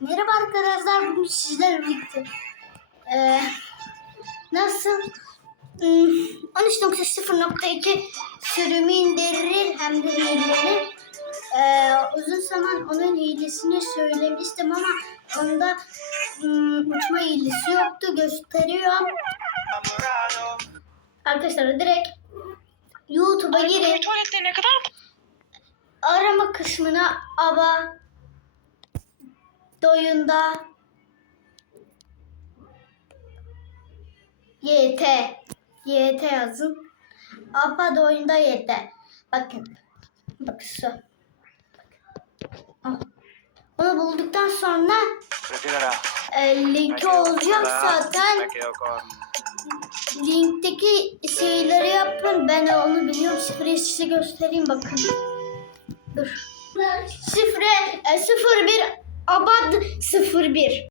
Merhaba arkadaşlar, bugün sizlerle birlikte nasıl 13.0.2 sürümü indirir hem de hileli. Uzun zaman onun hilesini söylemiştim ama onda uçma hilesi yoktu, gösteriyor. Arkadaşlar direkt YouTube'a girin. Tuvalette ne kadar? Arama kısmına aba doyunda YT yazın. Aba doyunda YT. Bakın. Bak şu. Onu bulduktan sonra linki olacak zaten. Linkteki şeyleri yapın. Ben onu biliyorum. Şifreyi size göstereyim bakın. Dur. Şifre 01 abad 01.